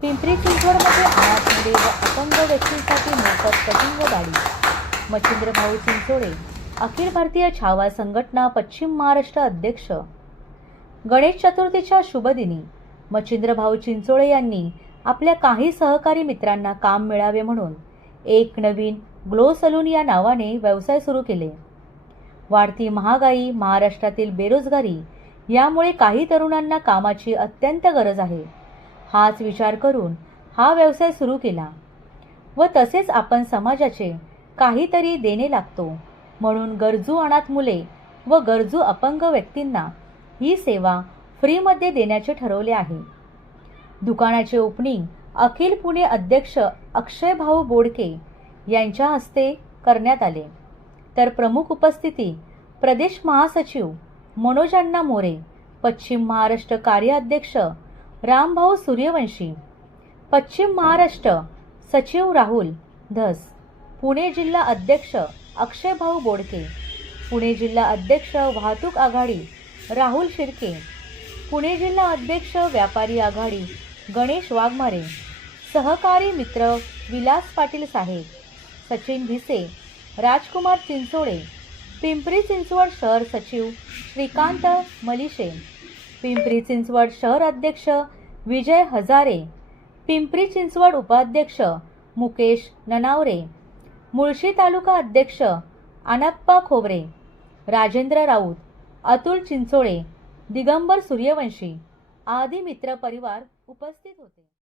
पिंपरी चिंचवडमध्ये अनाथ व अपंग व्यक्तींसाठी मोफत कटिंग व दाढी. मच्छिंद्र भाऊ चिंचोळे अखिल भारतीय छावा संघटना पश्चिम महाराष्ट्र अध्यक्ष. गणेश चतुर्थीच्या शुभदिनी मच्छिंद्र भाऊ चिंचोळे यांनी आपल्या काही सहकारी मित्रांना काम मिळावे म्हणून एक नवीन ग्लो सलून या नावाने व्यवसाय सुरू केले. वाढती महागाई महाराष्ट्रातील बेरोजगारी यामुळे काही तरुणांना कामाची अत्यंत गरज आहे. हाच विचार करून हा व्यवसाय सुरू केला. व तसेच आपण समाजाचे काहीतरी देणे लागतो. म्हणून गरजू अनाथ मुले व गरजू अपंग व्यक्तींना ही सेवा फ्रीमध्ये देण्याचे ठरवले आहे. दुकानाचे ओपनिंग अखिल पुणे अध्यक्ष अक्षय भाऊ बोडके यांच्या हस्ते करण्यात आले. तर प्रमुख उपस्थिती प्रदेश महासचिव मनोजांना मोरे पश्चिम महाराष्ट्र कार्याध्यक्ष रामभाऊ सूर्यवंशी पश्चिम महाराष्ट्र सचिव राहुल धस पुणे जिल्हा अध्यक्ष अक्षयभाऊ बोडके पुणे जिल्हा अध्यक्ष वाहतूक आघाडी राहुल शिर्के पुणे जिल्हा अध्यक्ष व्यापारी आघाडी गणेश वाघमारे सहकारी मित्र विलास पाटील साहेब सचिन भिसे राजकुमार चिंचोळे पिंपरी चिंचवड शहर सचिव श्रीकांत मलिशे पिंपरी चिंचवड शहर अध्यक्ष विजय हजारे पिंपरी चिंचवड उपाध्यक्ष मुकेश ननावरे मुळशी तालुका अध्यक्ष अनप्पा खोबरे राजेंद्र राऊत अतुल चिंचोळे दिगंबर सूर्यवंशी आदी मित्र परिवार उपस्थित होते.